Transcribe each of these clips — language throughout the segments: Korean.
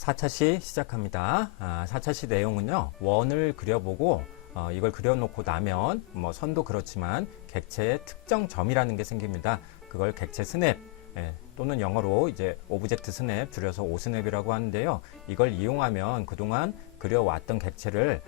4차 시 시작합니다. 4차 시 내용은요, 원을 그려보고 이걸 그려놓고 나면 선도 그렇지만 객체의 특정 점이라는 게 생깁니다. 그걸 객체 스냅 또는 영어로 이제 오브젝트 스냅, 줄여서 오스냅이라고 하는데요. 이걸 이용하면 그동안 그려왔던 객체를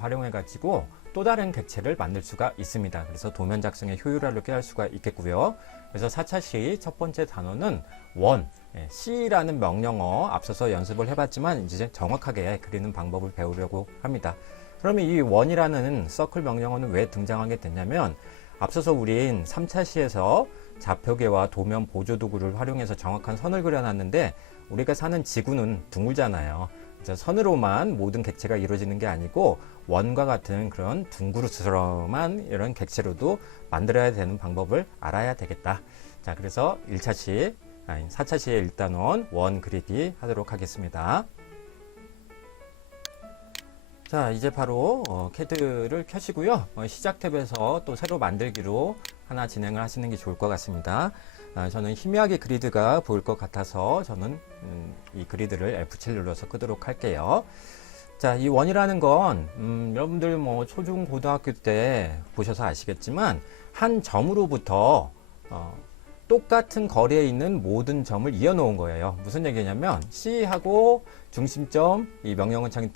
활용해 가지고 또 다른 객체를 만들 수가 있습니다. 그래서 도면 작성의 효율화를 꾀할 수가 있겠고요. 그래서 4차 시 첫 번째 단어는 원, C라는 명령어 앞서서 연습을 해봤지만 이제 정확하게 그리는 방법을 배우려고 합니다. 그러면 이 원이라는 서클 명령어는 왜 등장하게 됐냐면 앞서서 우린 3차 시에서 좌표계와 도면 보조도구를 활용해서 정확한 선을 그려놨는데 우리가 사는 지구는 둥글잖아요. 선으로만 모든 객체가 이루어지는 게 아니고 원과 같은 그런 둥그스름한 이런 객체로도 만들어야 되는 방법을 알아야 되겠다. 자, 그래서 1차 시, 4차 시의 1단원 원 그리기 하도록 하겠습니다. 자, 이제 바로 캐드를 켜시고요. 시작 탭에서 또 새로 만들기로 하나 진행을 하시는 게 좋을 것 같습니다. 저는 희미하게 그리드가 보일 것 같아서 저는 이 그리드를 F7 눌러서 끄도록 할게요. 자, 이 원이라는 건 여러분들 초중 고등학교 때 보셔서 아시겠지만 한 점으로부터 똑같은 거리에 있는 모든 점을 이어놓은 거예요. 무슨 얘기냐면 C하고 중심점, 이 명령어 창이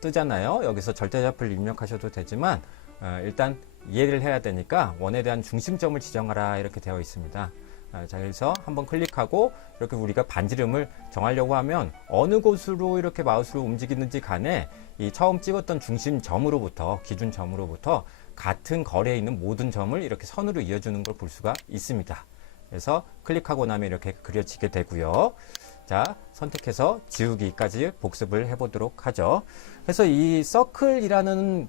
뜨잖아요. 여기서 절대좌표를 입력하셔도 되지만 일단 이해를 해야 되니까 원에 대한 중심점을 지정하라 이렇게 되어 있습니다. 자, 그래서 한번 클릭하고 이렇게 우리가 반지름을 정하려고 하면 어느 곳으로 이렇게 마우스로 움직이는지 간에 이 처음 찍었던 중심점으로부터 기준점으로부터 같은 거리에 있는 모든 점을 이렇게 선으로 이어주는 걸 볼 수가 있습니다. 그래서 클릭하고 나면 이렇게 그려지게 되고요. 자, 선택해서 지우기까지 복습을 해보도록 하죠. 그래서 이 서클이라는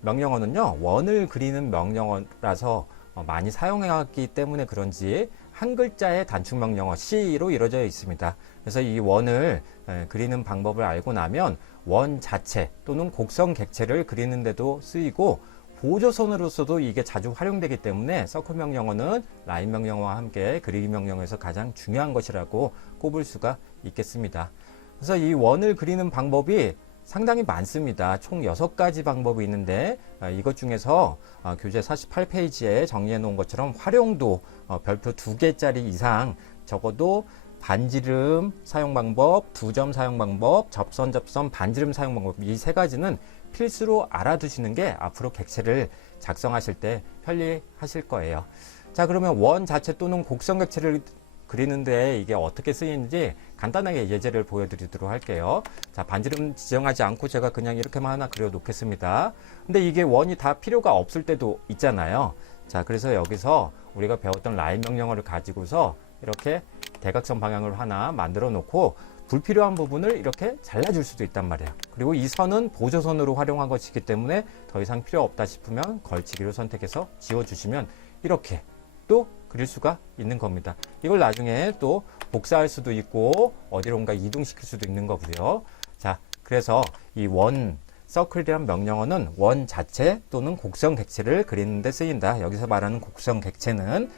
명령어는요, 원을 그리는 명령어라서 많이 사용해왔기 때문에 그런지 한 글자의 단축 명령어 C로 이루어져 있습니다. 그래서 이 원을 그리는 방법을 알고 나면 원 자체 또는 곡선 객체를 그리는 데도 쓰이고 보조선으로서도 이게 자주 활용되기 때문에 서클 명령어는 라인 명령어와 함께 그리기 명령어에서 가장 중요한 것이라고 꼽을 수가 있겠습니다. 그래서 이 원을 그리는 방법이 상당히 많습니다. 총 6가지 방법이 있는데 이것 중에서 교재 48페이지에 정리해 놓은 것처럼 활용도 별표 2개짜리 이상 적어도 반지름 사용 방법, 두점 사용 방법, 접선, 반지름 사용 방법 이 3가지는 필수로 알아두시는 게 앞으로 객체를 작성하실 때 편리하실 거예요. 자, 그러면 원 자체 또는 곡선 객체를 그리는데 이게 어떻게 쓰이는지 간단하게 예제를 보여드리도록 할게요. 자, 반지름 지정하지 않고 제가 그냥 이렇게만 하나 그려 놓겠습니다. 근데 이게 원이 다 필요가 없을 때도 있잖아요. 자, 그래서 여기서 우리가 배웠던 라인 명령어를 가지고서 이렇게 대각선 방향을 하나 만들어 놓고 불필요한 부분을 이렇게 잘라줄 수도 있단 말이에요. 그리고 이 선은 보조선으로 활용한 것이기 때문에 더 이상 필요 없다 싶으면 걸치기로 선택해서 지워주시면 이렇게 또 그릴 수가 있는 겁니다. 이걸 나중에 또 복사할 수도 있고 어디론가 이동시킬 수도 있는 거고요. 자, 그래서 이 원 서클이란 명령어는 원 자체 또는 곡선 객체를 그리는 데 쓰인다. 여기서 말하는 곡선 객체는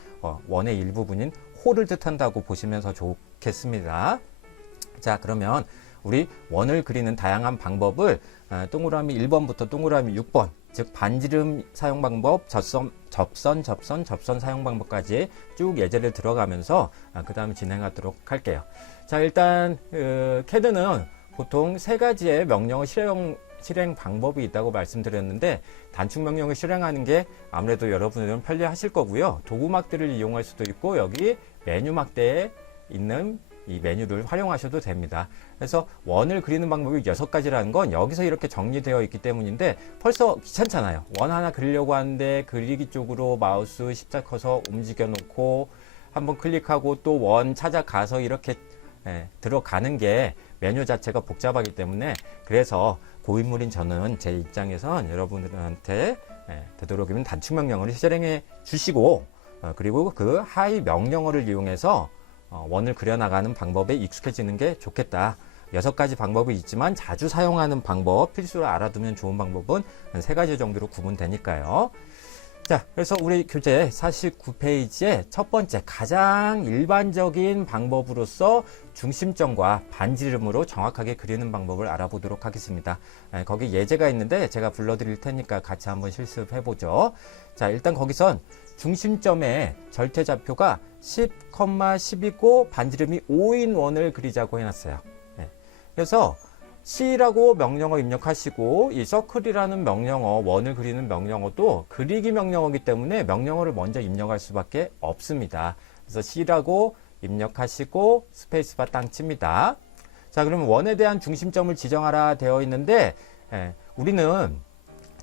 원의 일부분인 홀을 뜻한다고 보시면서 좋겠습니다. 자, 그러면 우리 원을 그리는 다양한 방법을 동그라미 1번부터 동그라미 6번 즉 반지름 사용 방법, 접선 사용 방법까지 쭉 예제를 들어가면서 그 다음에 진행하도록 할게요. 자, 일단 캐드는 보통 3가지의 명령어 실행 방법이 있다고 말씀드렸는데 단축 명령을 실행하는 게 아무래도 여러분들은 편리하실 거고요. 도구막들을 이용할 수도 있고 여기 메뉴 막대에 있는 이 메뉴를 활용하셔도 됩니다. 그래서 원을 그리는 방법이 6가지라는 건 여기서 이렇게 정리되어 있기 때문인데 벌써 귀찮잖아요. 원 하나 그리려고 하는데 그리기 쪽으로 마우스 십자 커서 움직여 놓고 한번 클릭하고 또 원 찾아가서 이렇게 들어가는 게 메뉴 자체가 복잡하기 때문에 그래서 고인물인 저는 제 입장에선 여러분들한테 되도록이면 단축 명령어를 실행해 주시고 그리고 그 하위 명령어를 이용해서 원을 그려나가는 방법에 익숙해지는 게 좋겠다. 6가지 방법이 있지만 자주 사용하는 방법, 필수로 알아두면 좋은 방법은 3가지 정도로 구분되니까요. 자, 그래서 우리 교재 49페이지의 첫 번째 가장 일반적인 방법으로서 중심점과 반지름으로 정확하게 그리는 방법을 알아보도록 하겠습니다. 거기 예제가 있는데 제가 불러드릴 테니까 같이 한번 실습해 보죠. 자, 일단 거기선 중심점의 절대좌표가 10,10이고 반지름이 5인 원을 그리자고 해놨어요. 그래서 C라고 명령어 입력하시고 이 서클이라는 명령어, 원을 그리는 명령어도 그리기 명령어이기 때문에 명령어를 먼저 입력할 수밖에 없습니다. 그래서 C라고 입력하시고 스페이스바 땅 칩니다. 자, 그러면 원에 대한 중심점을 지정하라 되어 있는데 우리는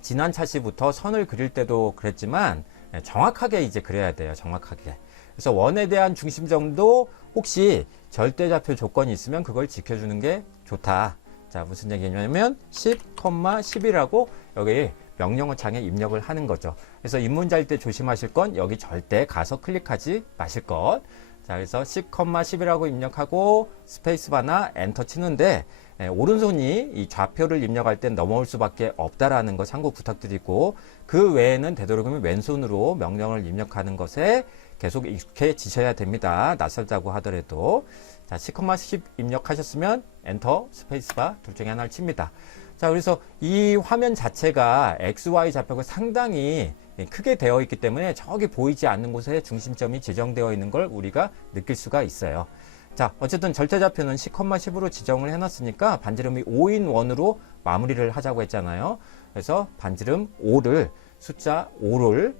지난 차시부터 선을 그릴 때도 그랬지만 정확하게 이제 그려야 돼요. 정확하게. 그래서 원에 대한 중심점도 혹시 절대좌표 조건이 있으면 그걸 지켜주는 게 좋다. 자, 무슨 얘기냐면 10,10이라고 여기 명령어 창에 입력을 하는 거죠. 그래서 입문자일 때 조심하실 건 여기 절대 가서 클릭하지 마실 것. 자, 그래서 10,10이라고 입력하고 스페이스바나 엔터 치는데 오른손이 이 좌표를 입력할 땐 넘어올 수밖에 없다라는 거 참고 부탁드리고 그 외에는 되도록이면 왼손으로 명령을 입력하는 것에 계속 익숙해지셔야 됩니다. 낯설다고 하더라도. 자, 10,10 입력하셨으면 엔터, 스페이스바 둘 중에 하나를 칩니다. 자, 그래서 이 화면 자체가 XY 좌표가 상당히 크게 되어 있기 때문에 저기 보이지 않는 곳에 중심점이 지정되어 있는 걸 우리가 느낄 수가 있어요. 자, 어쨌든 절대좌표는 10,10으로 지정을 해놨으니까 반지름이 5인 원으로 마무리를 하자고 했잖아요. 그래서 반지름 5를 숫자 5를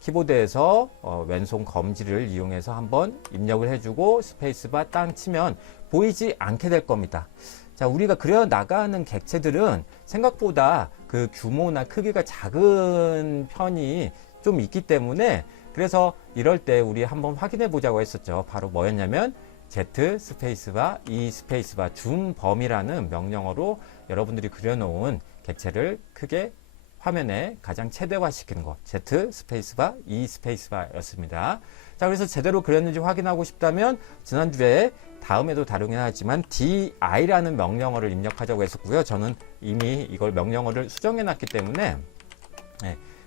키보드에서 왼손 검지를 이용해서 한번 입력을 해주고 스페이스바 땅 치면 보이지 않게 될 겁니다. 자, 우리가 그려 나가는 객체들은 생각보다 그 규모나 크기가 작은 편이 좀 있기 때문에 그래서 이럴 때 우리 한번 확인해 보자고 했었죠. 바로 뭐였냐면 Z 스페이스바 E 스페이스바 줌 범위라는 명령어로 여러분들이 그려놓은 객체를 크게 화면에 가장 최대화시키는 것 Z 스페이스바 E 스페이스바였습니다. 자, 그래서 제대로 그렸는지 확인하고 싶다면 지난주에 다음에도 다루긴 하지만 DI라는 명령어를 입력하자고 했었고요. 저는 이미 이걸 명령어를 수정해 놨기 때문에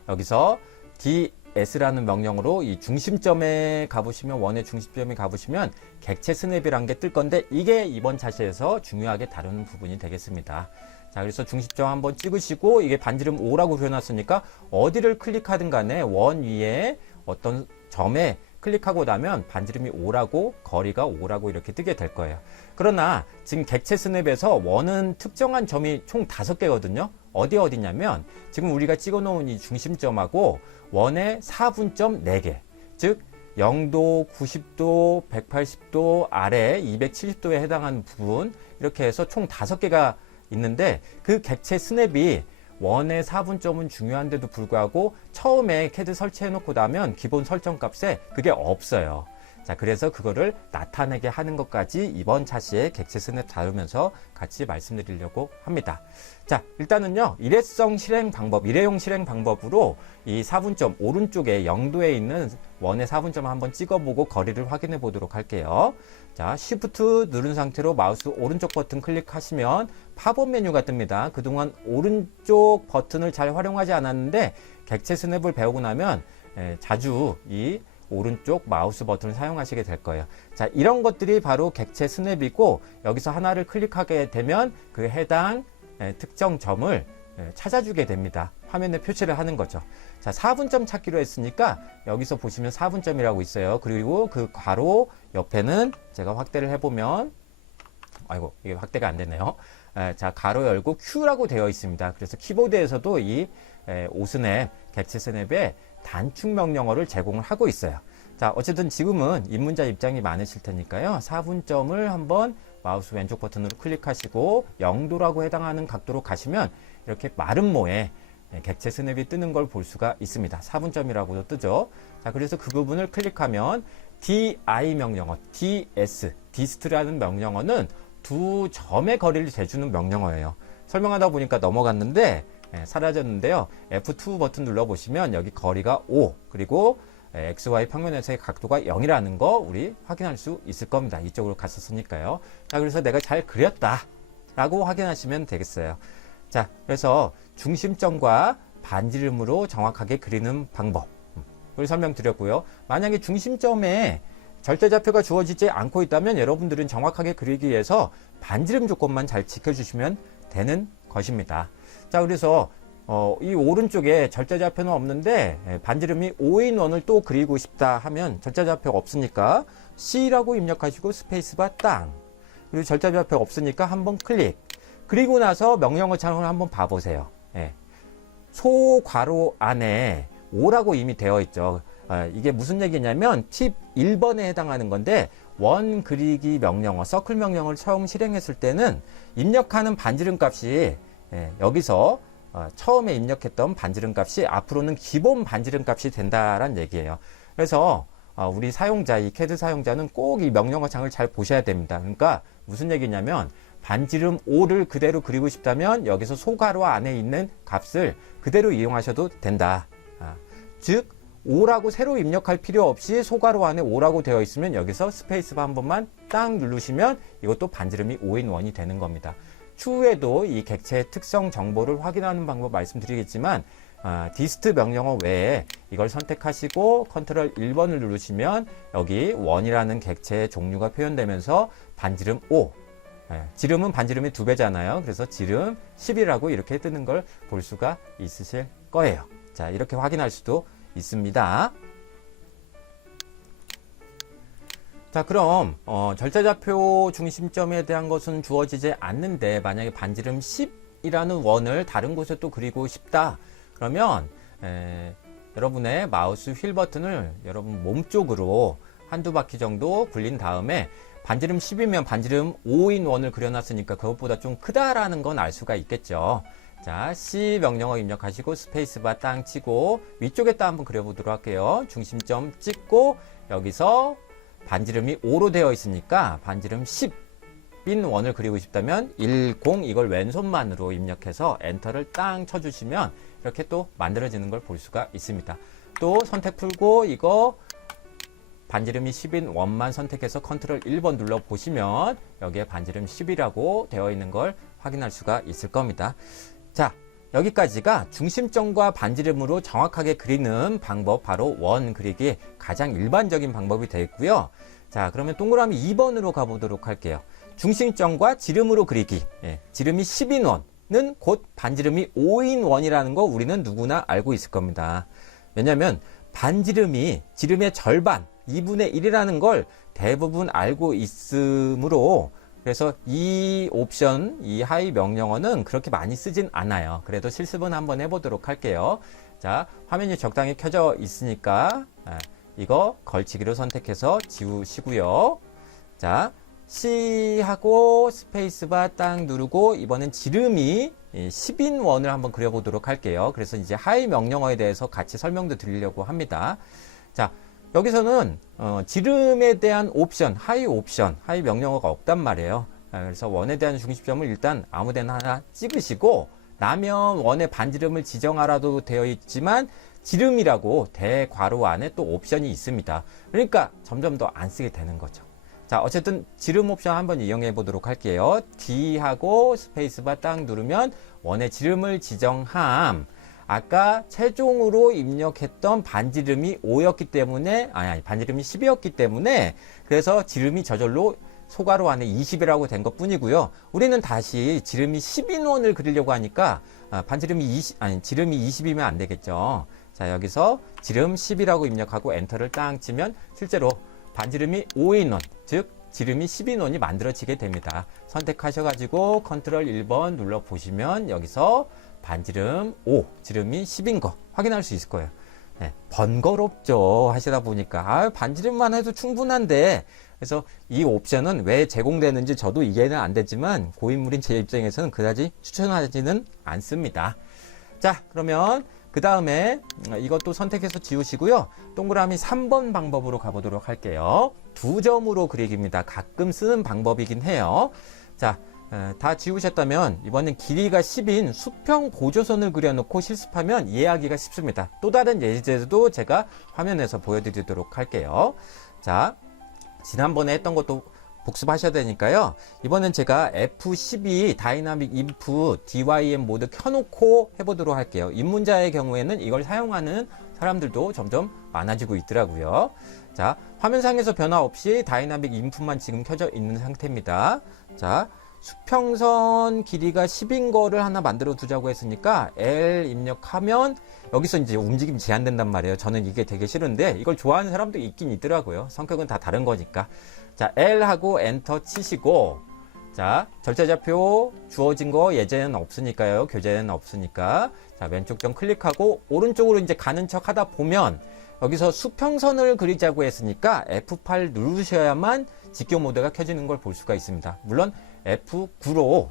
여기서 DS라는 명령으로 이 중심점에 가보시면 원의 중심점에 가보시면 객체 스냅이라는 게 뜰 건데 이게 이번 차시에서 중요하게 다루는 부분이 되겠습니다. 자, 그래서 중심점 한번 찍으시고 이게 반지름 5라고 그려놨으니까 어디를 클릭하든 간에 원 위에 어떤 점에 클릭하고 나면 반지름이 5라고 거리가 5라고 이렇게 뜨게 될 거예요. 그러나 지금 객체 스냅에서 원은 특정한 점이 총 5개거든요. 어디냐면 지금 우리가 찍어 놓은 이 중심점하고 원의 4분점 4개, 즉 0도, 90도, 180도, 아래 270도에 해당하는 부분 이렇게 해서 총 5개가 있는데 그 객체 스냅이 원의 4분점은 중요한데도 불구하고 처음에 CAD 설치해 놓고 나면 기본 설정 값에 그게 없어요. 자, 그래서 그거를 나타내게 하는 것까지 이번 차시에 객체 스냅 다루면서 같이 말씀드리려고 합니다. 자, 일단은요, 일회성 실행 방법, 일회용 실행 방법으로 이 4분점 오른쪽에 0도에 있는 원의 4분점을 한번 찍어보고 거리를 확인해 보도록 할게요. 자, Shift 누른 상태로 마우스 오른쪽 버튼 클릭하시면 팝업 메뉴가 뜹니다. 그동안 오른쪽 버튼을 잘 활용하지 않았는데 객체 스냅을 배우고 나면 자주 이 오른쪽 마우스 버튼을 사용하시게 될 거예요. 자, 이런 것들이 바로 객체 스냅이고 여기서 하나를 클릭하게 되면 그 해당 특정 점을 찾아주게 됩니다. 화면에 표시를 하는 거죠. 자, 4분점 찾기로 했으니까 여기서 보시면 4분점이라고 있어요. 그리고 그 괄호 옆에는 제가 확대를 해보면 아이고, 이게 확대가 안 되네요. 자, 가로 열고 Q라고 되어 있습니다. 그래서 키보드에서도 이 오스냅, 객체 스냅의 단축 명령어를 제공을 하고 있어요. 자, 어쨌든 지금은 입문자 입장이 많으실 테니까요. 4분점을 한번 마우스 왼쪽 버튼으로 클릭하시고 0도라고 해당하는 각도로 가시면 이렇게 마름모에 객체 스냅이 뜨는 걸 볼 수가 있습니다. 4분점이라고도 뜨죠. 자, 그래서 그 부분을 클릭하면 DI 명령어, DS, 디스트라는 명령어는 두 점의 거리를 재주는 명령어예요. 설명하다 보니까 넘어갔는데 사라졌는데요. F2 버튼 눌러보시면 여기 거리가 5 그리고 XY 평면에서의 각도가 0이라는 거 우리 확인할 수 있을 겁니다. 이쪽으로 갔었으니까요. 자, 그래서 내가 잘 그렸다 라고 확인하시면 되겠어요. 자, 그래서 중심점과 반지름으로 정확하게 그리는 방법을 설명드렸고요. 만약에 중심점에 절대좌표가 주어지지 않고 있다면 여러분들은 정확하게 그리기 위해서 반지름 조건만 잘 지켜주시면 되는 것입니다. 자, 그래서 이 오른쪽에 절대좌표는 없는데 반지름이 5인 원을 또 그리고 싶다 하면 절대좌표가 없으니까 C라고 입력하시고 스페이스바 땅. 그리고 절대좌표 없으니까 한번 클릭. 그리고 나서 명령어 창을 한번 봐보세요. 예. 소 괄호 안에 5라고 이미 되어 있죠. 이게 무슨 얘기냐면 팁 1번에 해당하는 건데 원 그리기 명령어, 서클 명령어를 처음 실행했을 때는 입력하는 반지름 값이 여기서 처음에 입력했던 반지름 값이 앞으로는 기본 반지름 값이 된다라는 얘기예요. 그래서 우리 사용자, 이 CAD 사용자는 꼭 이 명령어 창을 잘 보셔야 됩니다. 그러니까 무슨 얘기냐면 반지름 5를 그대로 그리고 싶다면 여기서 소괄호 안에 있는 값을 그대로 이용하셔도 된다. 즉 5라고 새로 입력할 필요 없이 소괄호 안에 5라고 되어 있으면 여기서 스페이스바 한 번만 딱 누르시면 이것도 반지름이 5인 원이 되는 겁니다. 추후에도 이 객체의 특성 정보를 확인하는 방법 말씀드리겠지만 디스트 명령어 외에 이걸 선택하시고 컨트롤 1번을 누르시면 여기 원이라는 객체의 종류가 표현되면서 반지름 5, 지름은 반지름의 2배잖아요. 그래서 지름 10이라고 이렇게 뜨는 걸 볼 수가 있으실 거예요. 자, 이렇게 확인할 수도 있습니다. 자, 그럼 절대좌표 중심점에 대한 것은 주어지지 않는데 만약에 반지름 10이라는 원을 다른 곳에 또 그리고 싶다 그러면 여러분의 마우스 휠 버튼을 여러분 몸쪽으로 한두 바퀴 정도 굴린 다음에 반지름 10이면 반지름 5인 원을 그려놨으니까 그것보다 좀 크다라는 건 알 수가 있겠죠. 자, C 명령어 입력하시고 스페이스바 땅 치고 위쪽에다 한번 그려보도록 할게요. 중심점 찍고 여기서 반지름이 5로 되어 있으니까 반지름 10인 원을 그리고 싶다면 10 이걸 왼손만으로 입력해서 엔터를 땅 쳐주시면 이렇게 또 만들어지는 걸 볼 수가 있습니다. 또 선택 풀고 이거 반지름이 10인 원만 선택해서 컨트롤 1번 눌러 보시면 여기에 반지름 10이라고 되어 있는 걸 확인할 수가 있을 겁니다. 자, 여기까지가 중심점과 반지름으로 정확하게 그리는 방법, 바로 원 그리기 가장 일반적인 방법이 되겠고요. 자, 그러면 동그라미 2번으로 가보도록 할게요. 중심점과 지름으로 그리기. 지름이 10인 원은 곧 반지름이 5인 원이라는 거 우리는 누구나 알고 있을 겁니다. 왜냐하면 반지름이 지름의 절반, 2분의 1이라는 걸 대부분 알고 있으므로 그래서 이 옵션, 이 하위 명령어는 그렇게 많이 쓰진 않아요. 그래도 실습은 한번 해보도록 할게요. 자, 화면이 적당히 켜져 있으니까 이거 걸치기로 선택해서 지우시고요. 자, C하고 스페이스바 딱 누르고 이번엔 지름이 10인 원을 한번 그려보도록 할게요. 그래서 이제 하위 명령어에 대해서 같이 설명도 드리려고 합니다. 자, 여기서는 지름에 대한 옵션, 하위 명령어가 없단 말이에요. 그래서 원에 대한 중심점을 일단 아무데나 하나 찍으시고 나면 원의 반지름을 지정하라도 되어 있지만 지름이라고 대괄호 안에 또 옵션이 있습니다. 그러니까 점점 더 안 쓰게 되는 거죠. 자, 어쨌든 지름 옵션 한번 이용해 보도록 할게요. D하고 스페이스바 딱 누르면 원의 지름을 지정함. 아까 최종으로 입력했던 반지름이 5였기 때문에, 반지름이 10이었기 때문에, 그래서 지름이 저절로 소괄호 안에 20이라고 된 것 뿐이고요. 우리는 다시 지름이 10인 원을 그리려고 하니까, 지름이 20이면 안 되겠죠. 자, 여기서 지름 10이라고 입력하고 엔터를 딱 치면 실제로 반지름이 5인 원, 즉, 지름이 10인 원이 만들어지게 됩니다. 선택하셔가지고 컨트롤 1번 눌러보시면 여기서 반지름 5, 지름이 10인 거 확인할 수 있을 거예요. 번거롭죠. 하시다 보니까 반지름만 해도 충분한데, 그래서 이 옵션은 왜 제공되는지 저도 이해는 안 되지만 고인물인 제 입장에서는 그다지 추천하지는 않습니다. 자, 그러면 그 다음에 이것도 선택해서 지우시고요. 동그라미 3번 방법으로 가보도록 할게요. 2점으로 그리기입니다. 가끔 쓰는 방법이긴 해요. 자, 다 지우셨다면 이번엔 길이가 10인 수평 보조선을 그려놓고 실습하면 이해하기가 쉽습니다. 또 다른 예제도 제가 화면에서 보여드리도록 할게요. 자, 지난번에 했던 것도 복습하셔야 되니까요. 이번엔 제가 F12 다이나믹 인풋 DYM 모드 켜놓고 해보도록 할게요. 입문자의 경우에는 이걸 사용하는 사람들도 점점 많아지고 있더라고요. 자, 화면상에서 변화 없이 다이나믹 인풋만 지금 켜져 있는 상태입니다. 자, 수평선 길이가 10인 거를 하나 만들어 두자고 했으니까 L 입력하면 여기서 이제 움직임이 제한된단 말이에요. 저는 이게 되게 싫은데 이걸 좋아하는 사람도 있긴 있더라고요. 성격은 다 다른 거니까. 자, L 하고 엔터 치시고, 자, 절차좌표 주어진 거 예제는 없으니까요. 교재는 없으니까. 자, 왼쪽 점 클릭하고 오른쪽으로 이제 가는 척 하다 보면 여기서 수평선을 그리자고 했으니까 F8 누르셔야만 직교 모드가 켜지는 걸 볼 수가 있습니다. 물론 F9로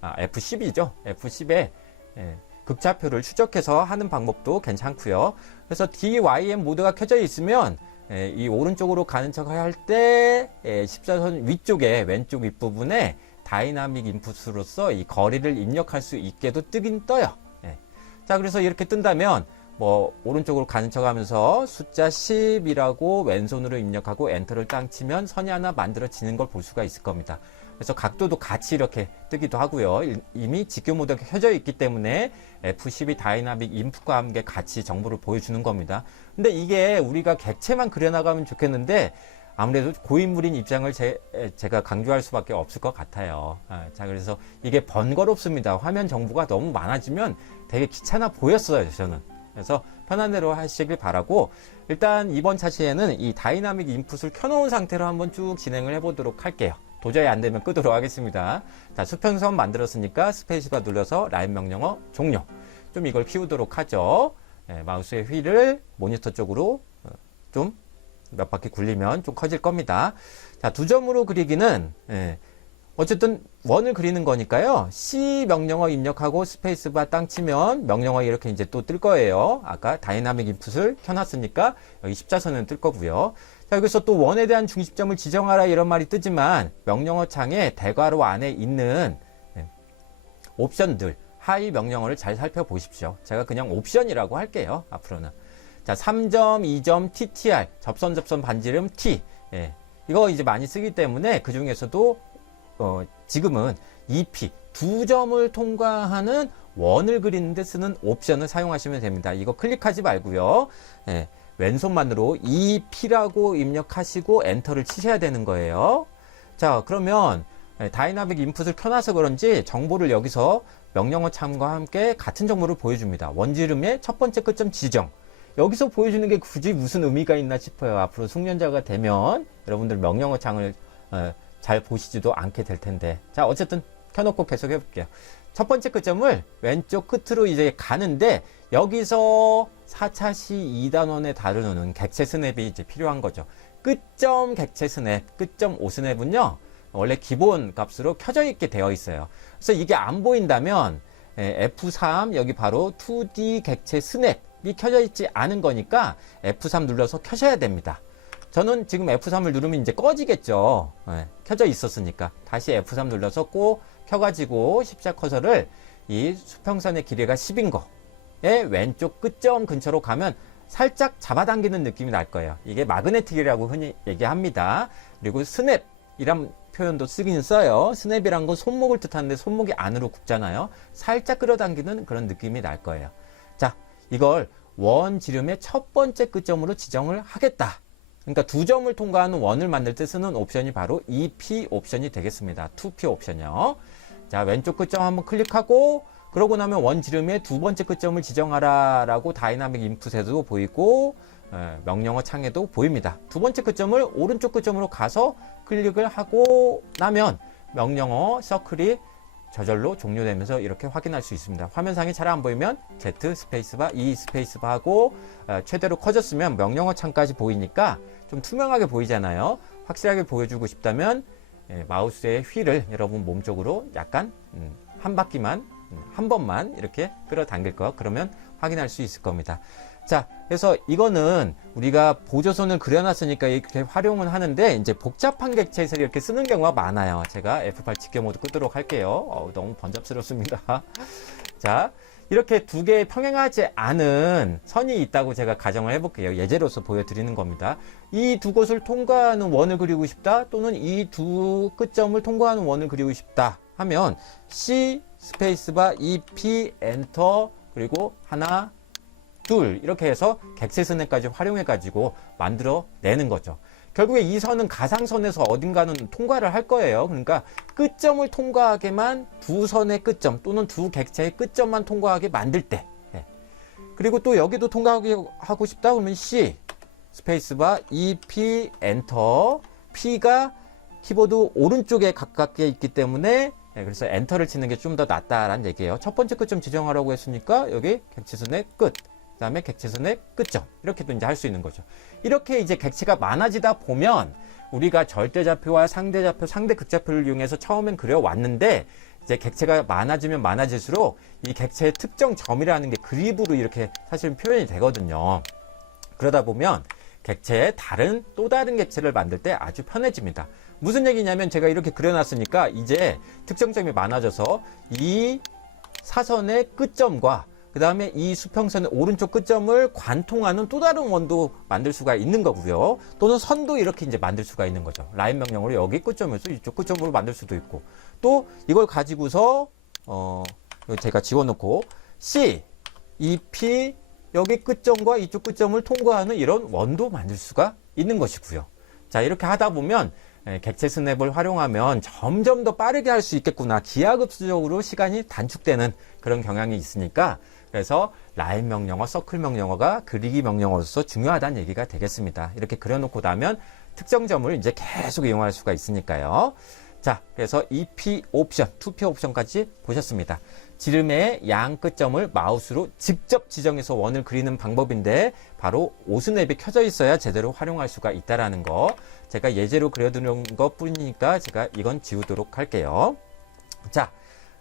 F10이죠. F10에 극좌표를 추적해서 하는 방법도 괜찮고요. 그래서 DYM 모드가 켜져 있으면 이 오른쪽으로 가는 척 할 때 14선 위쪽에 왼쪽 윗부분에 다이나믹 인풋으로서 이 거리를 입력할 수 있게도 뜨긴 떠요. 자, 그래서 이렇게 뜬다면 뭐 오른쪽으로 가는 척 하면서 숫자 10이라고 왼손으로 입력하고 엔터를 땅 치면 선이 하나 만들어지는 걸 볼 수가 있을 겁니다. 그래서 각도도 같이 이렇게 뜨기도 하고요. 이미 직교 모드가 켜져 있기 때문에 F12 다이나믹 인풋과 함께 같이 정보를 보여주는 겁니다. 근데 이게 우리가 객체만 그려나가면 좋겠는데 아무래도 고인물인 입장을 제가 강조할 수밖에 없을 것 같아요. 자, 그래서 이게 번거롭습니다. 화면 정보가 너무 많아지면 되게 귀찮아 보였어요, 저는. 그래서 편한 대로 하시길 바라고, 일단 이번 차시에는 이 다이나믹 인풋을 켜놓은 상태로 한번 쭉 진행을 해보도록 할게요. 도저히 안 되면 끄도록 하겠습니다. 자, 수평선 만들었으니까 스페이스바 눌러서 라인 명령어 종료. 좀 이걸 키우도록 하죠. 마우스의 휠을 모니터 쪽으로 좀 몇 바퀴 굴리면 좀 커질 겁니다. 자, 두 점으로 그리기는 어쨌든 원을 그리는 거니까요. C 명령어 입력하고 스페이스바 땅 치면 명령어 이렇게 이제 또 뜰 거예요. 아까 다이나믹 인풋을 켜놨으니까 여기 십자선은 뜰 거고요. 자, 여기서 또 원에 대한 중심점을 지정하라 이런 말이 뜨지만 명령어 창에 대괄호 안에 있는 옵션들, 하위 명령어를 잘 살펴보십시오. 제가 그냥 옵션이라고 할게요. 앞으로는. 자, 3점, 2점, TTR, 접선 반지름 T. 이거 이제 많이 쓰기 때문에 그 중에서도 지금은 EP, 두 점을 통과하는 원을 그리는데 쓰는 옵션을 사용하시면 됩니다. 이거 클릭하지 말고요. 왼손만으로 EP라고 입력하시고 엔터를 치셔야 되는 거예요. 자, 그러면 다이나믹 인풋을 켜놔서 그런지 정보를 여기서 명령어 창과 함께 같은 정보를 보여줍니다. 원지름의 첫 번째 끝점 지정. 여기서 보여주는 게 굳이 무슨 의미가 있나 싶어요. 앞으로 숙련자가 되면 여러분들 명령어 창을 잘 보시지도 않게 될 텐데. 자, 어쨌든 켜놓고 계속 해볼게요. 첫 번째 끝점을 왼쪽 끝으로 이제 가는데 여기서 4차시 2단원에 다루는 객체 스냅이 이제 필요한 거죠. 끝점 객체 스냅, 끝점 5스냅은요 원래 기본 값으로 켜져 있게 되어 있어요. 그래서 이게 안 보인다면 F3 여기 바로 2D 객체 스냅이 켜져 있지 않은 거니까 F3 눌러서 켜셔야 됩니다. 저는 지금 F3을 누르면 이제 꺼지겠죠. 켜져 있었으니까. 다시 F3 눌러서 꼭 켜가지고 십자 커서를 이 수평선의 길이가 10인 거에 왼쪽 끝점 근처로 가면 살짝 잡아당기는 느낌이 날 거예요. 이게 마그네틱이라고 흔히 얘기합니다. 그리고 스냅이란 표현도 쓰긴 써요. 스냅이란 건 손목을 뜻하는데 손목이 안으로 굽잖아요. 살짝 끌어당기는 그런 느낌이 날 거예요. 자, 이걸 원 지름의 첫 번째 끝점으로 지정을 하겠다. 그러니까 두 점을 통과하는 원을 만들 때 쓰는 옵션이 바로 EP 옵션이 되겠습니다. 2P 옵션이요. 자, 왼쪽 끝점 한번 클릭하고 그러고 나면 원 지름의 두 번째 끝점을 지정하라 라고 다이나믹 인풋에도 보이고 명령어 창에도 보입니다. 두 번째 끝점을 오른쪽 끝점으로 가서 클릭을 하고 나면 명령어 서클이 저절로 종료되면서 이렇게 확인할 수 있습니다. 화면상이 잘 안 보이면 Z 스페이스바, E 스페이스바 하고 최대로 커졌으면 명령어 창까지 보이니까 좀 투명하게 보이잖아요. 확실하게 보여주고 싶다면 마우스의 휠을 여러분 몸쪽으로 약간 한 바퀴만 한 번만 이렇게 끌어당길 거, 그러면 확인할 수 있을 겁니다. 자, 그래서 이거는 우리가 보조선을 그려놨으니까 이렇게 활용은 하는데 이제 복잡한 객체에서 이렇게 쓰는 경우가 많아요. 제가 F8 직교 모드 끄도록 할게요. 너무 번잡스럽습니다. 자, 이렇게 두 개 평행하지 않은 선이 있다고 제가 가정을 해볼게요. 예제로서 보여드리는 겁니다. 이 두 곳을 통과하는 원을 그리고 싶다, 또는 이 두 끝점을 통과하는 원을 그리고 싶다 하면 C 스페이스바 EP 엔터 그리고 하나 둘 이렇게 해서 객체선에까지 활용해 가지고 만들어 내는 거죠. 결국에 이 선은 가상선에서 어딘가는 통과를 할 거예요. 그러니까 끝점을 통과하게만 두 선의 끝점 또는 두 객체의 끝점만 통과하게 만들 때, 그리고 또 여기도 통과하게 하고 싶다 그러면 C 스페이스바 EP 엔터, P가 키보드 오른쪽에 가깝게 있기 때문에 그래서 엔터를 치는 게 좀 더 낫다라는 얘기예요. 첫 번째 끝점 지정하라고 했으니까 여기 객체선의 끝, 그 다음에 객체선의 끝점, 이렇게도 이제 할 수 있는 거죠. 이렇게 이제 객체가 많아지다 보면 우리가 절대좌표와 상대좌표, 상대극좌표를 이용해서 처음엔 그려왔는데, 이제 객체가 많아지면 많아질수록 이 객체의 특정 점이라는 게 그립으로 이렇게 사실 표현이 되거든요. 그러다 보면 객체의 또 다른 객체를 만들 때 아주 편해집니다. 무슨 얘기냐면 제가 이렇게 그려놨으니까 이제 특정점이 많아져서 이 사선의 끝점과 그 다음에 이 수평선의 오른쪽 끝점을 관통하는 또 다른 원도 만들 수가 있는 거고요. 또는 선도 이렇게 이제 만들 수가 있는 거죠. 라인 명령으로 여기 끝점에서 이쪽 끝점으로 만들 수도 있고, 또 이걸 가지고서 제가 지워놓고 C, EP 여기 끝점과 이쪽 끝점을 통과하는 이런 원도 만들 수가 있는 것이고요. 자, 이렇게 하다 보면 객체 스냅을 활용하면 점점 더 빠르게 할 수 있겠구나, 기하급수적으로 시간이 단축되는 그런 경향이 있으니까, 그래서 라인 명령어, 서클 명령어가 그리기 명령어로서 중요하다는 얘기가 되겠습니다. 이렇게 그려놓고 나면 특정 점을 이제 계속 이용할 수가 있으니까요. 자, 그래서 EP 옵션, 2P 옵션까지 보셨습니다. 지름의 양 끝점을 마우스로 직접 지정해서 원을 그리는 방법인데, 바로 오스냅이 켜져 있어야 제대로 활용할 수가 있다라는 거, 제가 예제로 그려두는 것 뿐이니까 제가 이건 지우도록 할게요. 자,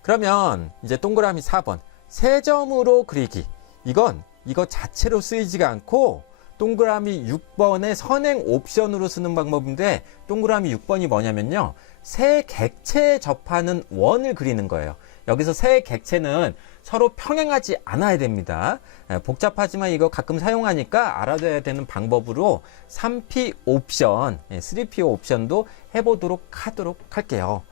그러면 이제 동그라미 4번 세 점으로 그리기, 이거 자체로 쓰이지가 않고 동그라미 6번의 선행 옵션으로 쓰는 방법인데, 동그라미 6번이 뭐냐면요, 세 객체에 접하는 원을 그리는 거예요. 여기서 세 객체는 서로 평행하지 않아야 됩니다. 복잡하지만 이거 가끔 사용하니까 알아둬야 되는 방법으로 3P 옵션, 3P 옵션도 해보도록 하도록 할게요.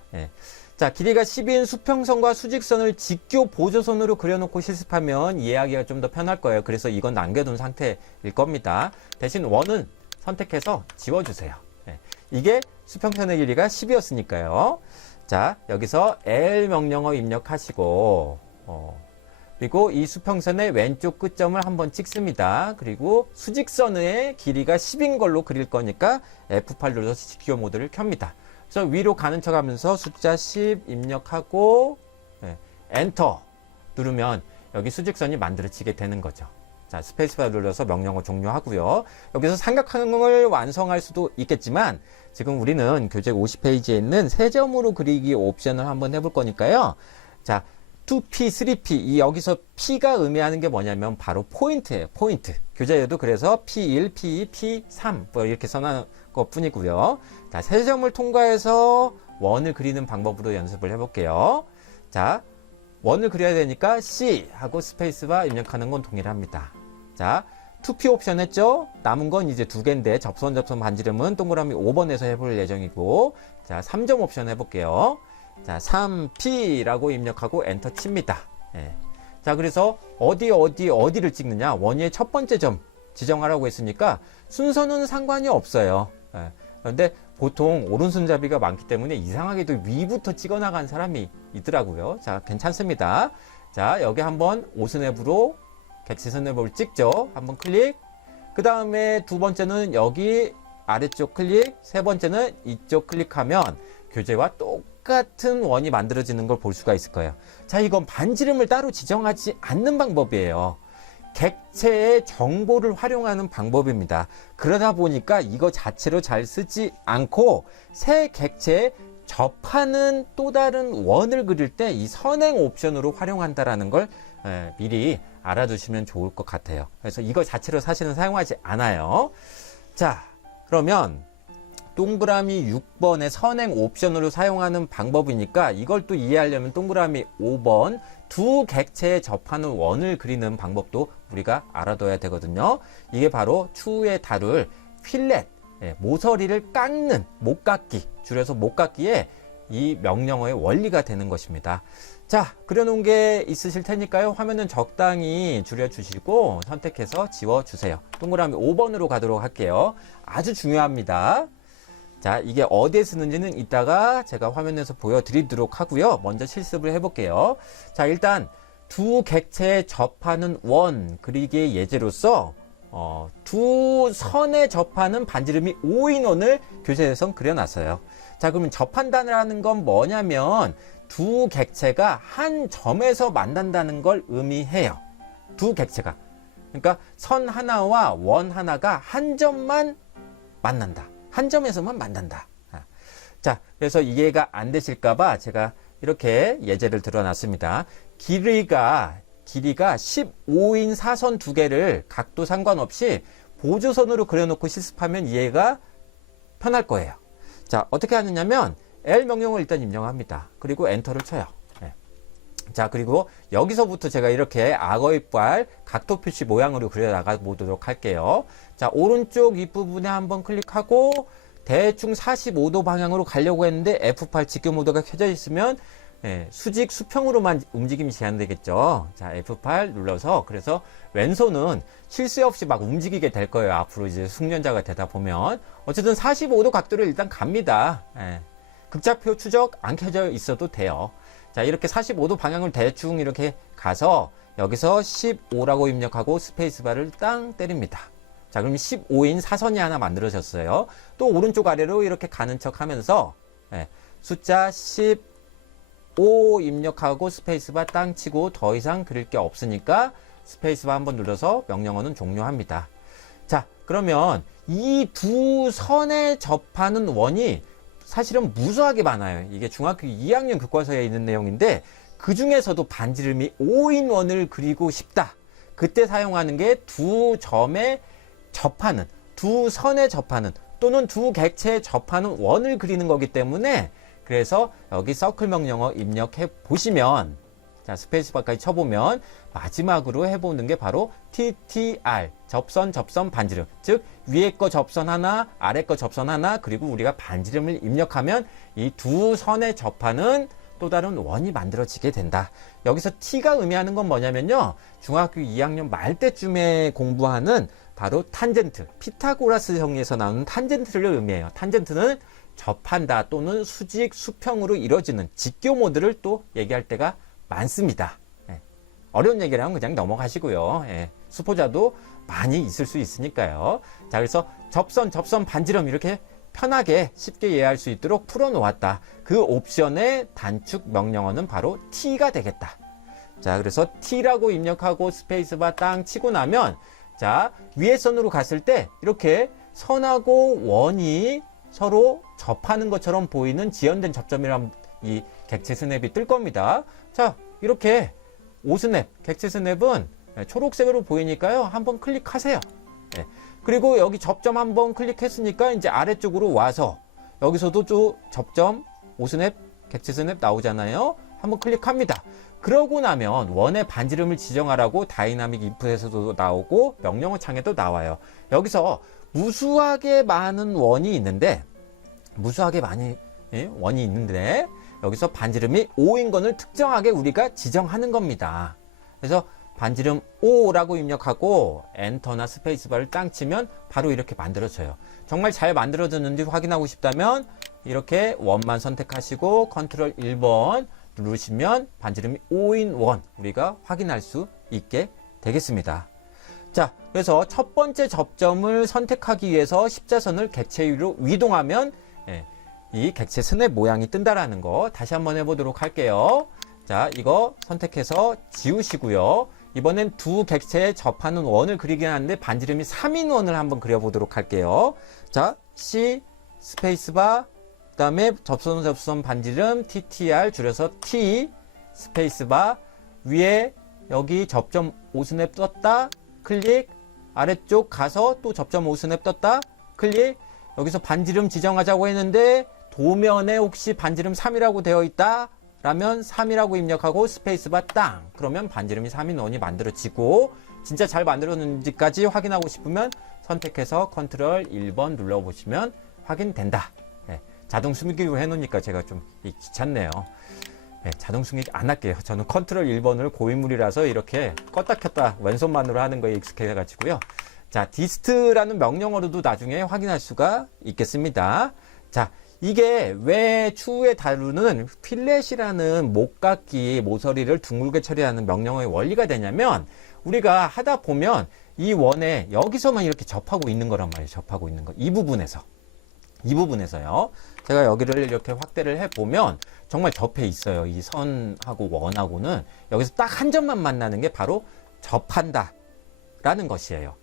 자, 길이가 10인 수평선과 수직선을 직교 보조선으로 그려놓고 실습하면 이해하기가 좀 더 편할 거예요. 그래서 이건 남겨둔 상태일 겁니다. 대신 원은 선택해서 지워주세요. 이게 수평선의 길이가 10이었으니까요. 자, 여기서 L 명령어 입력하시고, 그리고 이 수평선의 왼쪽 끝점을 한번 찍습니다. 그리고 수직선의 길이가 10인 걸로 그릴 거니까 F8 눌러서 직교 모드를 켭니다. 그래서 위로 가는 척 하면서 숫자 10 입력하고 엔터 누르면 여기 수직선이 만들어지게 되는 거죠. 자, 스페이스바 눌러서 명령어 종료하고요. 여기서 삼각형을 완성할 수도 있겠지만 지금 우리는 교재 50페이지에 있는 세 점으로 그리기 옵션을 한번 해볼 거니까요. 자, 2P, 3P, 여기서 P가 의미하는 게 뭐냐면 바로 포인트예요. 포인트. 교재에도 그래서 P1, P2, P3 뭐 이렇게 써놓은 것 뿐이고요. 자, 세 점을 통과해서 원을 그리는 방법으로 연습을 해볼게요. 자, 원을 그려야 되니까 C 하고 스페이스바 입력하는 건 동일합니다. 자, 2P 옵션 했죠? 남은 건 이제 두 개인데 접선 반지름은 동그라미 5번에서 해볼 예정이고, 자, 3점 옵션 해볼게요. 자, 3P라고 입력하고 엔터 칩니다. 자, 그래서 어디를 찍느냐? 원위의 첫 번째 점 지정하라고 했으니까 순서는 상관이 없어요. 그런데 보통 오른손잡이가 많기 때문에 이상하게도 위부터 찍어나간 사람이 있더라고요. 자, 괜찮습니다. 자, 여기 한번 오스냅으로 객체선을 찍죠. 한번 클릭. 그 다음에 두 번째는 여기 아래쪽 클릭. 세 번째는 이쪽 클릭하면 교재와 똑같은 원이 만들어지는 걸 볼 수가 있을 거예요. 자, 이건 반지름을 따로 지정하지 않는 방법이에요. 객체의 정보를 활용하는 방법입니다. 그러다 보니까 이거 자체로 잘 쓰지 않고 새 객체에 접하는 또 다른 원을 그릴 때 이 선행 옵션으로 활용한다라는 걸 미리 알아두시면 좋을 것 같아요. 그래서 이거 자체로 사실은 사용하지 않아요. 자, 그러면 동그라미 6번의 선행 옵션으로 사용하는 방법이니까 이걸 또 이해하려면 동그라미 5번 두 객체에 접하는 원을 그리는 방법도 우리가 알아둬야 되거든요. 이게 바로 추후에 다룰 필렛, 모서리를 깎는 목깎기, 줄여서 목깎기의 이 명령어의 원리가 되는 것입니다. 자, 그려놓은 게 있으실 테니까요. 화면은 적당히 줄여주시고 선택해서 지워주세요. 동그라미 5번으로 가도록 할게요. 아주 중요합니다. 자, 이게 어디에 쓰는지는 이따가 제가 화면에서 보여드리도록 하고요. 먼저 실습을 해볼게요. 자, 일단 두 객체에 접하는 원 그리기의 예제로서 두 선에 접하는 반지름이 5인 원을 교재에서 그려놨어요. 자, 그러면 접한다는 건 뭐냐면 두 객체가 한 점에서 만난다는 걸 의미해요. 두 객체가. 그러니까 선 하나와 원 하나가 한 점만 만난다. 한 점에서만 만난다. 자, 그래서 이해가 안 되실까봐 제가 이렇게 예제를 들어놨습니다. 길이가 15인 사선 두 개를 각도 상관없이 보조선으로 그려놓고 실습하면 이해가 편할 거예요. 자, 어떻게 하느냐면 L 명령을 일단 입력합니다. 그리고 엔터를 쳐요. 자, 그리고 여기서부터 제가 이렇게 악어 이빨 각도 표시 모양으로 그려 나가 보도록 할게요. 자, 오른쪽 윗부분에 한번 클릭하고 대충 45도 방향으로 가려고 했는데 F8 직교 모드가 켜져 있으면 수직 수평으로만 움직임이 제한되겠죠. 자, F8 눌러서 그래서 왼손은 쉴 새 없이 막 움직이게 될 거예요. 앞으로 이제 숙련자가 되다 보면 어쨌든 45도 각도를 일단 갑니다. 극좌표 추적 안 켜져 있어도 돼요. 자, 이렇게 45도 방향을 대충 이렇게 가서 여기서 15라고 입력하고 스페이스바를 땅 때립니다. 자, 그럼 15인 사선이 하나 만들어졌어요. 또 오른쪽 아래로 이렇게 가는 척 하면서 숫자 15 입력하고 스페이스바 땅 치고 더 이상 그릴 게 없으니까 스페이스바 한번 눌러서 명령어는 종료합니다. 자, 그러면 이 두 선에 접하는 원이 사실은 무수하게 많아요. 이게 중학교 2학년 교과서에 있는 내용인데 그 중에서도 반지름이 5인 원을 그리고 싶다. 그때 사용하는 게 두 점에 접하는, 두 선에 접하는 또는 두 객체에 접하는 원을 그리는 거기 때문에 그래서 여기 서클 명령어 입력해 보시면 자, 스페이스바까지 쳐보면 마지막으로 해보는 게 바로 TTR, 접선 반지름. 즉 위에 거 접선 하나, 아래 거 접선 하나, 그리고 우리가 반지름을 입력하면 이 두 선에 접하는 또 다른 원이 만들어지게 된다. 여기서 T가 의미하는 건 뭐냐면요. 중학교 2학년 말 때쯤에 공부하는 바로 탄젠트, 피타고라스 정리에서 나오는 탄젠트를 의미해요. 탄젠트는 접한다 또는 수직, 수평으로 이루어지는 직교 모드를 또 얘기할 때가 많습니다. 어려운 얘기를 하면 그냥 넘어가시고요. 수포자도 많이 있을 수 있으니까요. 자, 그래서 접선, 반지름 이렇게 편하게 쉽게 이해할 수 있도록 풀어놓았다. 그 옵션의 단축 명령어는 바로 T가 되겠다. 자, 그래서 T라고 입력하고 스페이스바 땅 치고 나면 자, 위에 선으로 갔을 때 이렇게 선하고 원이 서로 접하는 것처럼 보이는 지연된 접점이란 이 객체 스냅이 뜰 겁니다. 자, 이렇게 오스냅, 객체 스냅은 초록색으로 보이니까요. 한번 클릭하세요. 그리고 여기 접점 한번 클릭했으니까 이제 아래쪽으로 와서 여기서도 또 접점, 오스냅, 객체 스냅 나오잖아요. 한번 클릭합니다. 그러고 나면 원의 반지름을 지정하라고 다이나믹 if에서도 나오고 명령어 창에도 나와요. 여기서 무수하게 많은 원이 있는데 여기서 반지름이 5인 건을 특정하게 우리가 지정하는 겁니다. 그래서 반지름 5라고 입력하고 엔터나 스페이스바를 땅 치면 바로 이렇게 만들어져요. 정말 잘 만들어졌는지 확인하고 싶다면 이렇게 원만 선택하시고 컨트롤 1번 누르시면 반지름이 5인 원 우리가 확인할 수 있게 되겠습니다. 자, 그래서 첫 번째 접점을 선택하기 위해서 십자선을 객체 위로 이동하면 이 객체 스냅 모양이 뜬다라는 거 다시 한번 해보도록 할게요. 자, 이거 선택해서 지우시고요. 이번엔 두 객체에 접하는 원을 그리긴 하는데 반지름이 3인 원을 한번 그려보도록 할게요. 자, C 스페이스바 그 다음에 접선 반지름 TTR 줄여서 T 스페이스바 위에 여기 접점 5스냅 떴다 클릭 아래쪽 가서 또 접점 5스냅 떴다 클릭 여기서 반지름 지정하자고 했는데 도면에 혹시 반지름 3이라고 되어 있다 라면 3이라고 입력하고 스페이스바 땅. 그러면 반지름이 3인 원이 만들어지고 진짜 잘 만들었는지까지 확인하고 싶으면 선택해서 컨트롤 1번 눌러보시면 확인된다. 네, 자동 숨기기로 해놓으니까 제가 좀 귀찮네요. 네, 자동 숨기기 안 할게요. 저는 컨트롤 1번을 고인물이라서 이렇게 껐다 켰다 왼손만으로 하는 거에 익숙해가지고요. 자, 디스트라는 명령어로도 나중에 확인할 수가 있겠습니다. 자, 이게 왜 추후에 다루는 필렛이라는 목깎이 모서리를 둥글게 처리하는 명령어의 원리가 되냐면 우리가 하다 보면 이 원에 여기서만 이렇게 접하고 있는 거란 말이에요. 접하고 있는 거. 이 부분에서요. 제가 여기를 이렇게 확대를 해보면 정말 접해 있어요. 이 선하고 원하고는 여기서 딱 한 점만 만나는 게 바로 접한다 라는 것이에요.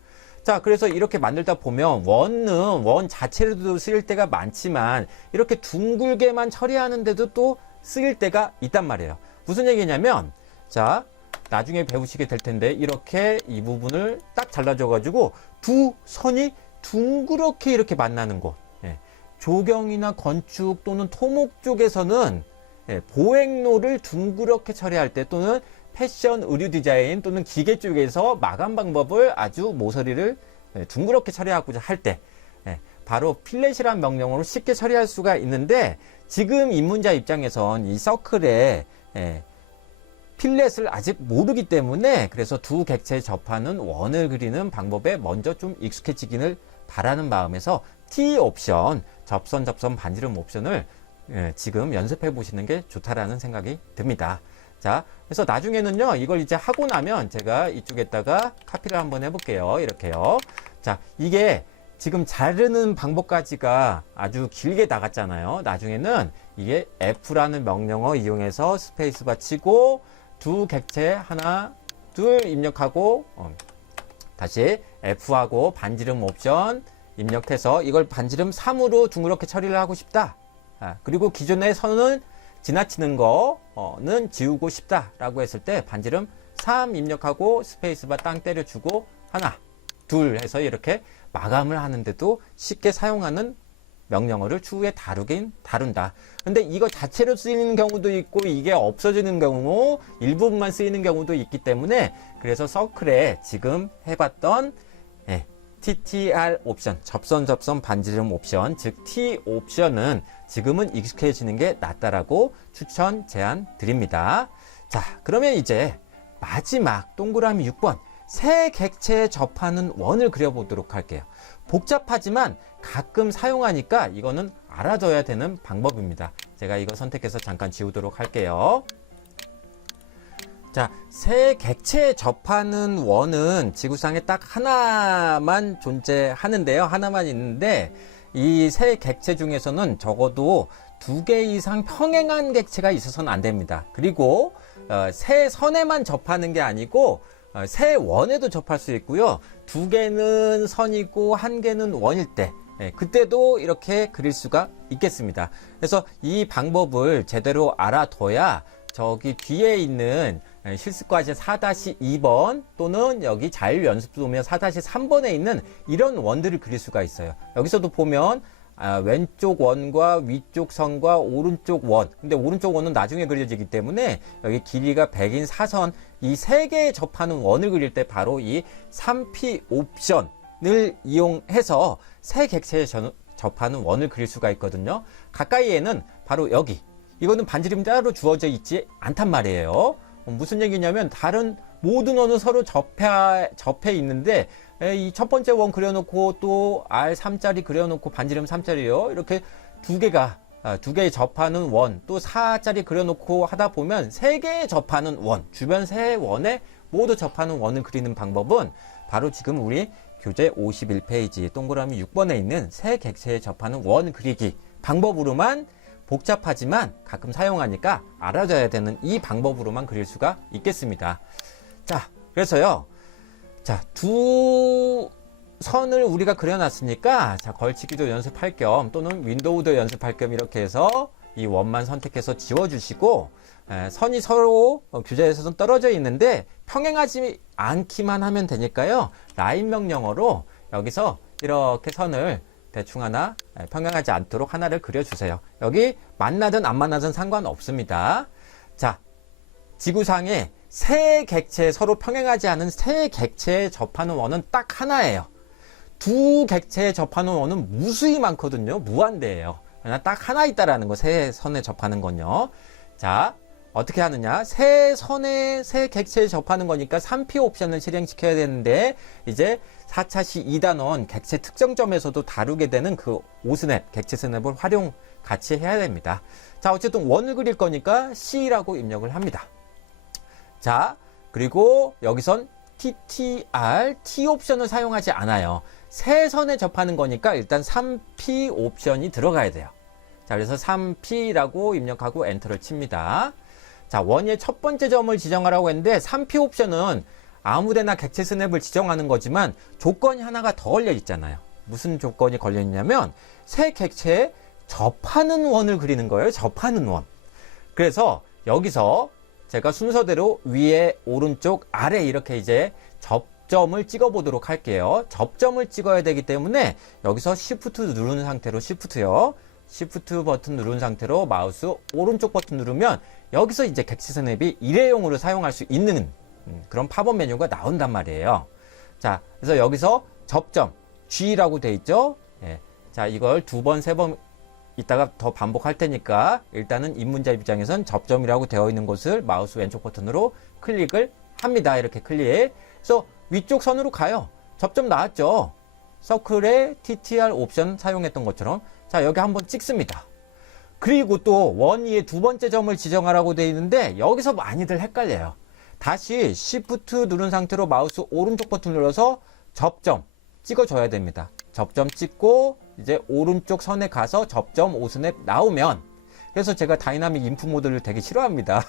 자, 그래서 이렇게 만들다 보면 원은 원 자체로도 쓰일 때가 많지만 이렇게 둥글게만 처리하는데도 또 쓰일 때가 있단 말이에요. 무슨 얘기냐면 자, 나중에 배우시게 될 텐데 이렇게 이 부분을 딱 잘라줘 가지고 두 선이 둥그렇게 이렇게 만나는 곳. 예, 조경이나 건축 또는 토목 쪽에서는 예, 보행로를 둥그렇게 처리할 때 또는 패션, 의류 디자인 또는 기계 쪽에서 마감 방법을 아주 모서리를 둥그렇게 처리하고자 할 때 바로 필렛이라는 명령어로 쉽게 처리할 수가 있는데 지금 입문자 입장에선 이 서클에 필렛을 아직 모르기 때문에 그래서 두 객체에 접하는 원을 그리는 방법에 먼저 좀 익숙해지기를 바라는 마음에서 T 옵션, 접선 반지름 옵션을 지금 연습해 보시는 게 좋다라는 생각이 듭니다. 자, 그래서 나중에는요, 이걸 이제 하고 나면 제가 이쪽에다가 카피를 한번 해볼게요. 이렇게요. 자, 이게 지금 자르는 방법까지가 아주 길게 나갔잖아요. 나중에는 이게 F라는 명령어 이용해서 스페이스바 치고 두 객체 하나, 둘 입력하고 다시 F하고 반지름 옵션 입력해서 이걸 반지름 3으로 둥그렇게 처리를 하고 싶다. 그리고 기존의 선은 지나치는 거는 지우고 싶다라고 했을 때 반지름 3 입력하고 스페이스바 땅 때려주고 하나, 둘 해서 이렇게 마감을 하는데도 쉽게 사용하는 명령어를 추후에 다룬다. 근데 이거 자체로 쓰이는 경우도 있고 이게 없어지는 경우 일부분만 쓰이는 경우도 있기 때문에 그래서 서클에 지금 해봤던 TTR 옵션, 접선 반지름 옵션, 즉 T 옵션은 지금은 익숙해지는 게 낫다라고 추천 제안 드립니다. 자, 그러면 이제 마지막 동그라미 6번 새 객체에 접하는 원을 그려보도록 할게요. 복잡하지만 가끔 사용하니까 이거는 알아둬야 되는 방법입니다. 제가 이거 선택해서 잠깐 지우도록 할게요. 자, 새 객체에 접하는 원은 지구상에 딱 하나만 존재하는데요. 하나만 있는데 이 새 객체 중에서는 적어도 2개 이상 평행한 객체가 있어서는 안 됩니다. 그리고 새 선에만 접하는 게 아니고 새 원에도 접할 수 있고요. 2개는 선이고 1개는 원일 때 그때도 이렇게 그릴 수가 있겠습니다. 그래서 이 방법을 제대로 알아둬야 저기 뒤에 있는 실습과제 4-2번 또는 여기 자율연습 보면 4-3번에 있는 이런 원들을 그릴 수가 있어요. 여기서도 보면 왼쪽 원과 위쪽 선과 오른쪽 원, 근데 오른쪽 원은 나중에 그려지기 때문에 여기 길이가 100인 사선 이 세 개에 접하는 원을 그릴 때 바로 이 3P 옵션을 이용해서 새 객체에 접하는 원을 그릴 수가 있거든요. 가까이에는 바로 여기, 이거는 반지름이 따로 주어져 있지 않단 말이에요. 무슨 얘기냐면 다른 모든 원은 서로 접해 있는데 이 첫 번째 원 그려놓고 또 R3짜리 그려놓고 반지름 3짜리요. 이렇게 두 개에 접하는 원, 또 4짜리 그려놓고 하다 보면 3개에 접하는 원, 주변 세 원에 모두 접하는 원을 그리는 방법은 바로 지금 우리 교재 51페이지 동그라미 6번에 있는 새 객체에 접하는 원 그리기 방법으로만 복잡하지만 가끔 사용하니까 알아둬야 되는 이 방법으로만 그릴 수가 있겠습니다. 자, 그래서요. 자, 두 선을 우리가 그려놨으니까 자, 걸치기도 연습할 겸 또는 윈도우도 연습할 겸 이렇게 해서 이 원만 선택해서 지워주시고 선이 서로 교재에서는 떨어져 있는데 평행하지 않기만 하면 되니까요. 라인 명령어로 여기서 이렇게 선을 대충 하나 평행하지 않도록 하나를 그려주세요. 여기 만나든 안 만나든 상관없습니다. 자, 지구상에 세 객체, 서로 평행하지 않은 세 객체에 접하는 원은 딱 하나예요. 두 객체에 접하는 원은 무수히 많거든요. 무한대예요. 그냥 딱 하나 있다라는 거, 세 선에 접하는 건요. 자, 어떻게 하느냐? 세 선에 세 객체에 접하는 거니까 3P 옵션을 실행시켜야 되는데, 이제 4차시 2단원 객체 특정점에서도 다루게 되는 그 5스냅, 객체 스냅을 활용 같이 해야 됩니다. 자, 어쨌든 원을 그릴 거니까 C라고 입력을 합니다. 자, 그리고 여기선 TTR, T 옵션을 사용하지 않아요. 세 선에 접하는 거니까 일단 3P 옵션이 들어가야 돼요. 자, 그래서 3P라고 입력하고 엔터를 칩니다. 자, 원의 첫 번째 점을 지정하라고 했는데 3P 옵션은 아무데나 객체 스냅을 지정하는 거지만 조건이 하나가 더 걸려 있잖아요. 무슨 조건이 걸려 있냐면 세 객체에 접하는 원을 그리는 거예요. 접하는 원. 그래서 여기서 제가 순서대로 위에, 오른쪽, 아래 이렇게 이제 접점을 찍어 보도록 할게요. 접점을 찍어야 되기 때문에 여기서 Shift 누르는 상태로 Shift요. Shift 버튼 누른 상태로 마우스 오른쪽 버튼 누르면 여기서 이제 객체 스냅이 일회용으로 사용할 수 있는 그런 팝업 메뉴가 나온단 말이에요. 자, 그래서 여기서 접점 G라고 돼 있죠. 예. 자, 이걸 두 번, 세 번 이따가 더 반복할 테니까 일단은 입문자 입장에선 접점이라고 되어 있는 곳을 마우스 왼쪽 버튼으로 클릭을 합니다. 이렇게 클릭. 그래서 위쪽 선으로 가요. 접점 나왔죠. 서클에 TTR 옵션 사용했던 것처럼. 자, 여기 한번 찍습니다. 그리고 또 원위에 두 번째 점을 지정하라고 되어 있는데 여기서 많이들 헷갈려요. 다시 Shift 누른 상태로 마우스 오른쪽 버튼 눌러서 접점 찍어줘야 됩니다. 접점 찍고 이제 오른쪽 선에 가서 접점 5스냅 나오면, 그래서 제가 다이나믹 인풋 모드를 되게 싫어합니다.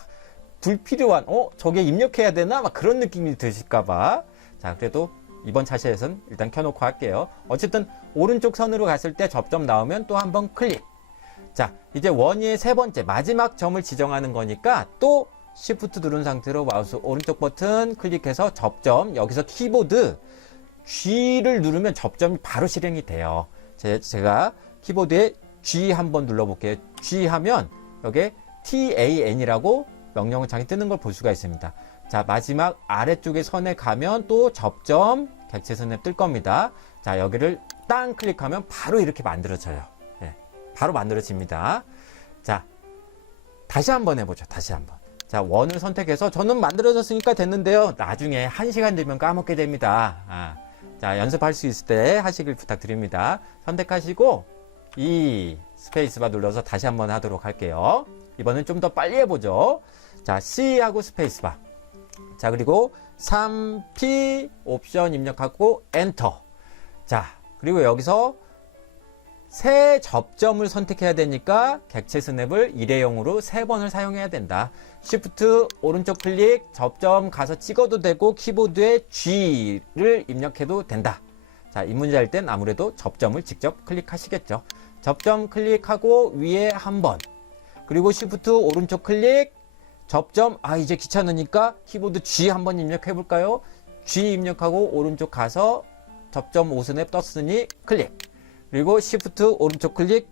불필요한 저게 입력해야 되나 막 그런 느낌이 드실까봐. 자, 그래도 이번 차시에선 일단 켜놓고 할게요. 어쨌든 오른쪽 선으로 갔을 때 접점 나오면 또 한번 클릭. 자, 이제 원위의 세 번째 마지막 점을 지정하는 거니까 또 Shift 누른 상태로 마우스 오른쪽 버튼 클릭해서 접점, 여기서 키보드 G를 누르면 접점이 바로 실행이 돼요. 제가 키보드에 G 한번 눌러볼게요. G 하면 여기에 TAN이라고 명령어창이 뜨는 걸 볼 수가 있습니다. 자, 마지막 아래쪽에 선에 가면 또 접점 객체 스냅 뜰 겁니다. 자, 여기를 땅 클릭하면 바로 이렇게 만들어져요. 예, 바로 만들어집니다. 자, 다시 한번 해보죠. 다시 한번. 자, 원을 선택해서 저는 만들어졌으니까 됐는데요. 나중에 1시간 되면 까먹게 됩니다. 자, 연습할 수 있을 때 하시길 부탁드립니다. 선택하시고 이 스페이스바 눌러서 다시 한번 하도록 할게요. 이번엔 좀 더 빨리 해보죠. 자, C하고 스페이스바. 자, 그리고 3P 옵션 입력하고 엔터. 자, 그리고 여기서 새 접점을 선택해야 되니까 객체 스냅을 일회용으로 3번을 사용해야 된다. Shift 오른쪽 클릭, 접점 가서 찍어도 되고 키보드에 G를 입력해도 된다. 자, 입문자일 땐 아무래도 접점을 직접 클릭하시겠죠. 접점 클릭하고 위에 한번, 그리고 Shift 오른쪽 클릭, 접점, 이제 귀찮으니까 키보드 G 한번 입력해 볼까요? G 입력하고 오른쪽 가서 접점 5스냅 떴으니 클릭. 그리고 Shift 오른쪽 클릭,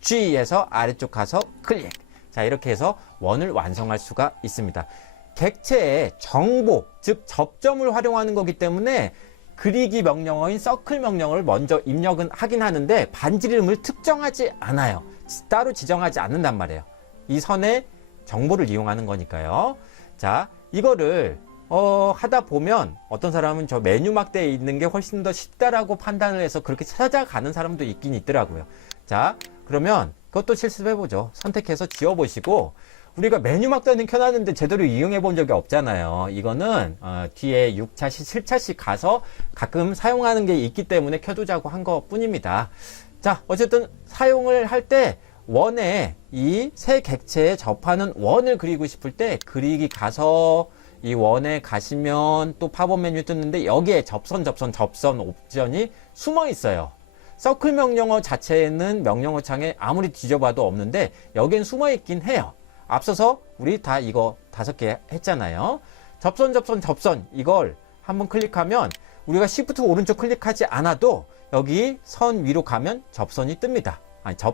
G에서 아래쪽 가서 클릭. 자, 이렇게 해서 원을 완성할 수가 있습니다. 객체의 정보, 즉 접점을 활용하는 거기 때문에 그리기 명령어인 서클 명령어를 먼저 입력은 하긴 하는데 반지 이름을 특정하지 않아요. 따로 지정하지 않는단 말이에요. 이 선의 정보를 이용하는 거니까요. 자, 이거를 하다 보면 어떤 사람은 저 메뉴 막대에 있는 게 훨씬 더 쉽다라고 판단을 해서 그렇게 찾아가는 사람도 있긴 있더라고요. 자, 그러면 그것도 실습해보죠. 선택해서 지워보시고, 우리가 메뉴 막대는 켜놨는데 제대로 이용해 본 적이 없잖아요. 이거는 뒤에 6차시, 7차시 가서 가끔 사용하는 게 있기 때문에 켜두자고 한 것 뿐입니다. 자, 어쨌든 사용을 할 때 원에 이 세 객체에 접하는 원을 그리고 싶을 때 그리기 가서 이 원에 가시면 또 팝업 메뉴 뜨는데 여기에 접선 옵션이 숨어 있어요. 서클 명령어 자체는 명령어 창에 아무리 뒤져봐도 없는데 여기엔 숨어 있긴 해요. 앞서서 우리 다 이거 5개 했잖아요. 접선 이걸 한번 클릭하면 우리가 Shift 오른쪽 클릭하지 않아도 여기 선 위로 가면 접선이 뜹니다.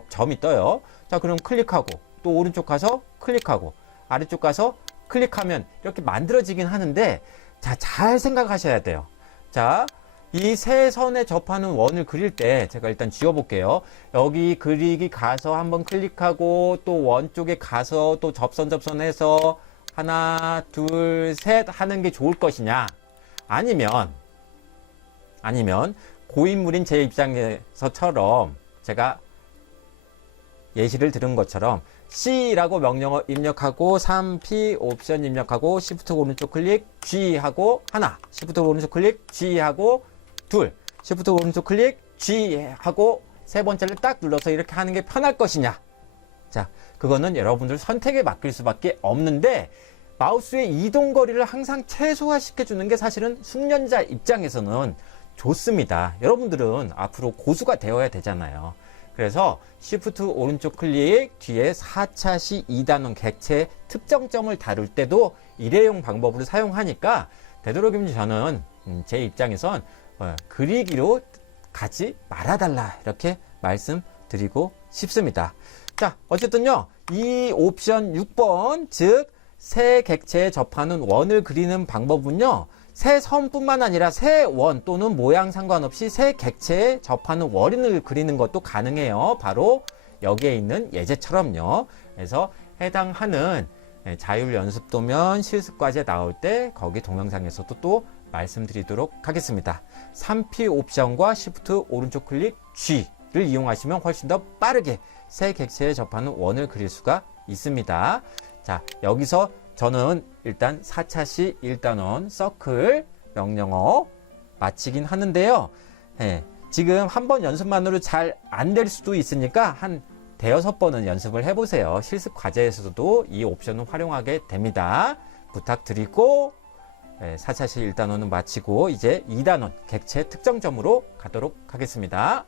점이 떠요. 자, 그럼 클릭하고 또 오른쪽 가서 클릭하고 아래쪽 가서 클릭하면 이렇게 만들어지긴 하는데, 자, 잘 생각하셔야 돼요. 자, 이 세 선에 접하는 원을 그릴 때 제가 일단 지워볼게요. 여기 그리기 가서 한번 클릭하고 또 원 쪽에 가서 또 접선해서 하나, 둘, 셋 하는 게 좋을 것이냐? 아니면 고인물인 제 입장에서처럼 제가 예시를 들은 것처럼 C라고 명령어 입력하고 3P 옵션 입력하고 Shift 오른쪽 클릭 G 하고 하나, Shift 오른쪽 클릭 G 하고 둘, Shift 오른쪽 클릭 G 하고 세 번째를 딱 눌러서 이렇게 하는 게 편할 것이냐. 자, 그거는 여러분들 선택에 맡길 수밖에 없는데, 마우스의 이동 거리를 항상 최소화시켜 주는 게 사실은 숙련자 입장에서는 좋습니다. 여러분들은 앞으로 고수가 되어야 되잖아요. 그래서 Shift 오른쪽 클릭 뒤에 4차 시 2단원 객체 특정점을 다룰 때도 일회용 방법으로 사용하니까 되도록이면 저는 제 입장에선 그리기로 가지 말아달라 이렇게 말씀드리고 싶습니다. 자, 어쨌든요, 이 옵션 6번, 즉 새 객체에 접하는 원을 그리는 방법은요, 새 선뿐만 아니라 새 원 또는 모양 상관없이 새 객체에 접하는 원을 그리는 것도 가능해요. 바로 여기에 있는 예제처럼요. 그래서 해당하는 자율연습도면 실습과제 나올 때 거기 동영상에서도 또 말씀드리도록 하겠습니다. 3P 옵션과 Shift 오른쪽 클릭 G를 이용하시면 훨씬 더 빠르게 새 객체에 접하는 원을 그릴 수가 있습니다. 자, 여기서 저는 일단 4차 시 1단원 서클 명령어 마치긴 하는데요. 지금 한 번 연습만으로 잘 안 될 수도 있으니까 한 대여섯 번은 연습을 해보세요. 실습 과제에서도 이 옵션을 활용하게 됩니다. 부탁드리고 4차 시 1단원은 마치고 이제 2단원 객체 특정점으로 가도록 하겠습니다.